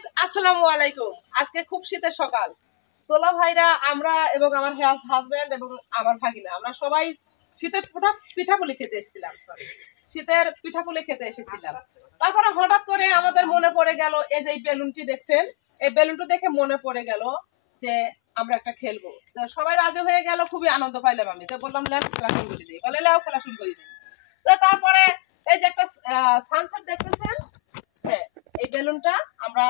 Guys আসসালামু আলাইকুম। আজকে খুব শীতের সকাল। তোলা ভাইরা আমরা এবং আমার হাজবেন্ড এবং আমার ভাগিনা আমরা সবাই শীতের পিঠাপুলি খেতে এসেছিলাম। শীতের পিঠাপুলি খেতে এসেছিলাম। তারপরে হঠাৎ করে আমাদের মনে পড়ে গেল এই যে বেলুনটি দেখছেন, এই বেলুনটি দেখে মনে পড়ে গেল যে আমরা একটা খেলবো। সবাই রাজি হয়ে গেল, খুবই আনন্দ পাইলাম। আমি তো বললাম ল্যাও খেলা শুরু করে দিই, বলে ল্যাও খেলা শুরু করে দিই। তো তারপরে এই যে একটা সানসেট দেখতেছেন, হ্যাঁ এই বেলুনটা আমরা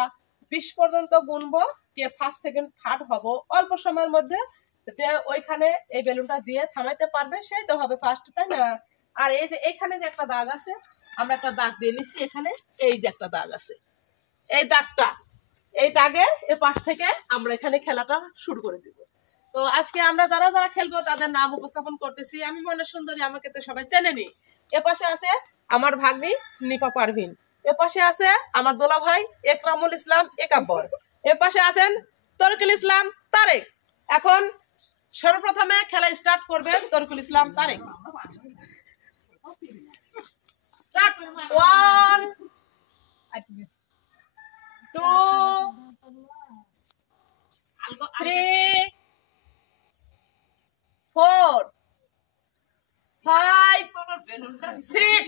20 পর্যন্ত গুনবো, কে ফার্স্ট সেকেন্ড থার্ড হব অল্প সময়ের মধ্যে, যে ওইখানে এই বেলুনটা দিয়ে থামাইতে পারবে সেই তো হবে ফার্স্ট, তাই না? আর এই যে এইখানে যে একটা দাগ আছে, আমরা একটা দাগ দিয়ে নিচ্ছি এখানে, এই যে একটা দাগ আছে, এই দাগটা, এই দাগের এ পাশ থেকে আমরা এখানে খেলাটা শুরু করে দিব। তো আজকে আমরা যারা যারা খেলবো তাদের নাম উপস্থাপন করতেছি। আমি মনে সুন্দরী, আমাকে তো সবাই চেনেনি। এ পাশে আছে আমার ভাগ্নি নিপা পারভিন, এ পাশে আছে আমার দোলা ভাই একরামুল ইসলাম একাব্বর, এ পাশে আছেন তরিকুল ইসলাম তারেক। এখন সর্বপ্রথমে খেলা স্টার্ট করবে তরিকুল ইসলাম তারেক। স্টার্ট। 1 2 3 4 5 6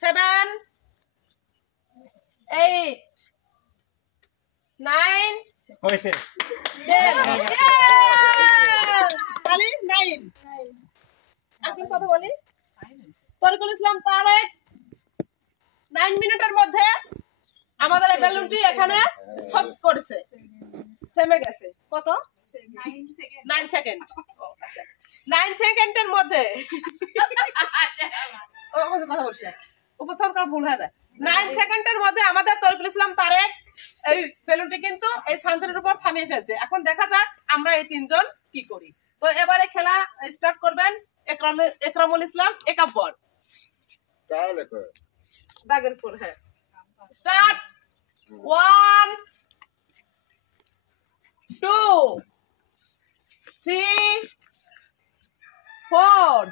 7 8 9 হয়েছে 10 তাহলে 9 এখন কথা বলি। তরিকুল ইসলাম তারেক 9 মিনিটের মধ্যে আমাদের এই বেলুনটি এখানে স্থগিত করেছে, থেমে গেছে। কত? 9 সেকেন্ড। আচ্ছা 9 সেকেন্ডের মধ্যে কথা বলছি, উপস্থাপন করা ভুল হয়ে যায়। 9 সেকেন্ডের মধ্যে আমাদের তরিকুল ইসলাম তারেক এই বেলুনটি কিন্তু এই সানসেটের উপর থামিয়ে ফেলছে। এখন দেখা যাক আমরা এই তিনজন কি করি। তো এবারে খেলা স্টার্ট করবেন একরামুল ইসলাম একাব্বর। দাগের উপর, হ্যাঁ স্টার্ট। 1 2 3 4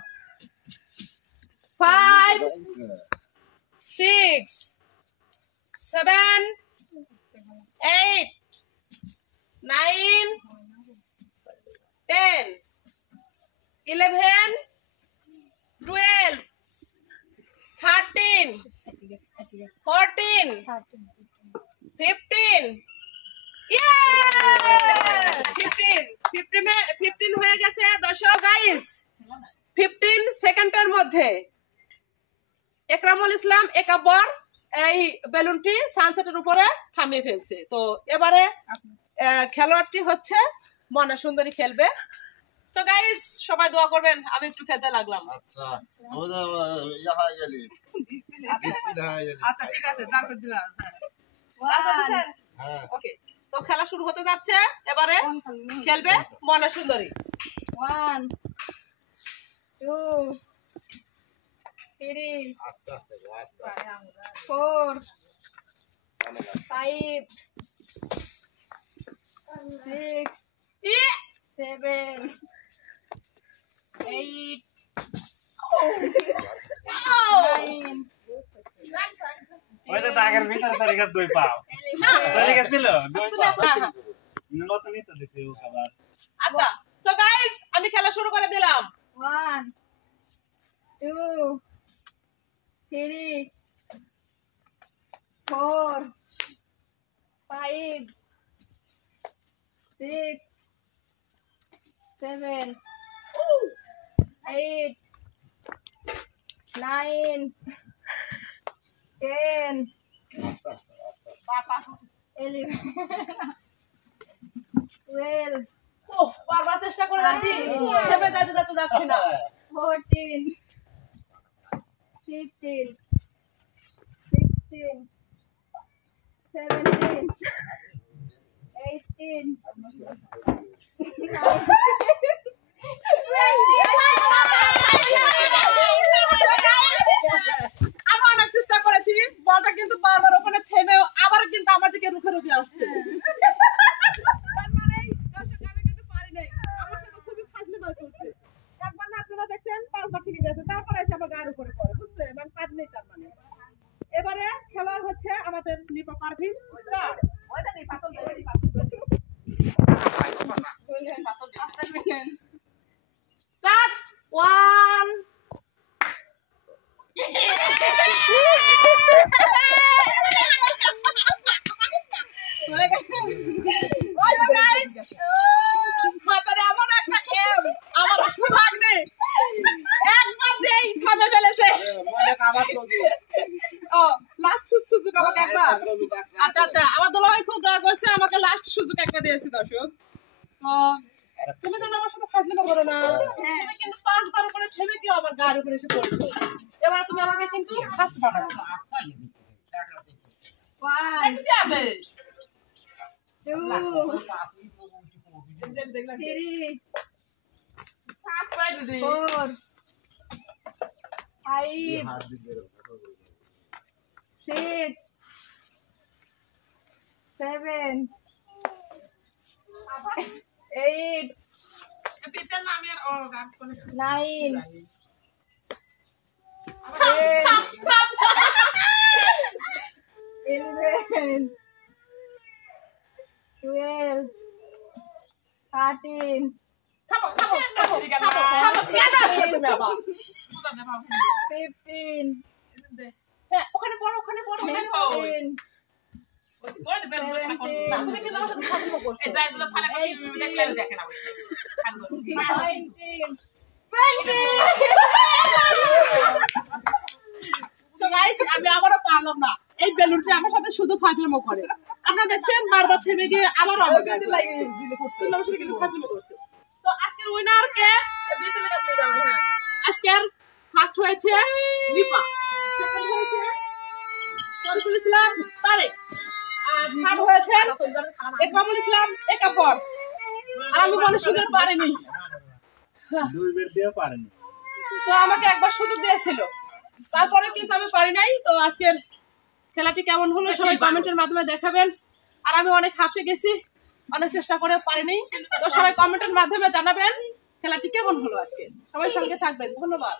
5 6 7 8 9 10 11 12 13 14 15 15 হয়ে গেছে। দর্শক গাইস 15 সেকেন্ডের মধ্যে একরামুল ইসলাম একাব্বর এই বেলুনটি সানসেটের উপরে থামিয়ে ফেলছে। তো এবারে খেলোয়াড়টি হচ্ছে মনা সুন্দরী খেলবে। তো গাইস সবাই দোয়া করবেন, আমি একটু খেলতে লাগলাম। আচ্ছা ওদা ইয়া হয়ে গেলি বিসমিল্লাহ হয়ে গেলি। আচ্ছা ঠিক আছে, তারপর দিলাম। হ্যাঁ দিছেন? হ্যাঁ ওকে, তো খেলা শুরু হতে যাচ্ছে। এবারে খেলবে মনা সুন্দরী। 1 2 3 আস্তে আস্তে আস্তে 4 5 6 ই 7 8 9 ওই তো দাগের ভিতরে চলে গেছে দুই পাও, চলে গেছিল দুই পাও। নতুনই তো দেখি ও খাবার। আচ্ছা তো গাইস আমি খেলা শুরু করে দিলাম। 1 2 3 4 5 6 7 8 9 10 11 12 বারবার চেষ্টা করে যাচ্ছি, থেমে যাচ্ছে না। 14 15 16 17 18 আমি অনেক চেষ্টা করেছি, বলটা কিন্তু বারবার ওখানে থেমে আবার কিন্তু আমার দিকে রুখে রুখে আসছে। তার মানে দর্শক আমি কিন্তু পারি নাই, আমার সাথে খুবই ফাজলামি করছে। একবার না আপনারা দেখছেন 5 বার ঠিক আছে, তারপরে এসে আবার গায়ের উপরে পড়ে, বুঝছেন? আমি পারি নাই তার মানে। এবারে খেলোয়াড় হচ্ছে আমাদের নিপা পারভিন। স্টার্ট 1 হাতারে এমন একটা এম আমার ভাগ্নে একবার দেই থামে ফেলেছে। ও লাস্ট সুযোগ আমাকে একবার। আচ্ছা আচ্ছা আমার দুলাভাই খুব দয়া করছে আমাকে লাস্ট সুযোগ একটা দিয়েছে দর্শক। তো তুমি তো আমার সাথে ফাজলামো করো না, তুমি কিন্তু 5 বার করে থেমে কি আমার গায়ের উপরে এসে পড়ছো। এবার তুমি আমাকে কিন্তু ফার্স্ট বানাবে। 1 2 3 4 5 6 7 8 পিটার নামে আর ও গান করে 9 10 11 12 13 থামো থামো থামো থামো কেন আসছো তুমি আবার? 15 হ্যাঁ ওখানে পড়ো 16 তুমি কিন্তু আমার সাথে ফাজলামো করছো। 19 তো গাইস আমি আবারও পারলাম না, এই বেলুনটা আমার সাথে শুধু ফাজলামো করে। আপনারা দেখছেন বারবার থেমে গিয়ে আবারও আমার কিন্তু আমার সাথে কিন্তু ফাজলামো করছে। তো আজকের উইনার কে? আজকের ফার্স্ট হয়েছে নিপা, সেকেন্ড হয়েছে ফরিদুল ইসলাম তারেক, আর থার্ড হয়েছে একরামুল ইসলাম একাপর। আর আমি মনে সুন্দর পারিনি, দুই বের দিয়ে পারেনি। তো আমাকে একবার সুযোগ দিয়েছিল, তারপরে কিন্তু আমি পারি নাই। তো আজকের খেলাটি কেমন হলো সবাই কমেন্টের মাধ্যমে দেখাবেন। আর আমি অনেক হাঁপসে গেছি, অনেক চেষ্টা করে পারিনি। তো সবাই কমেন্টের মাধ্যমে জানাবেন খেলাটি কেমন হলো আজকে। সবাই সঙ্গে থাকবেন, ধন্যবাদ।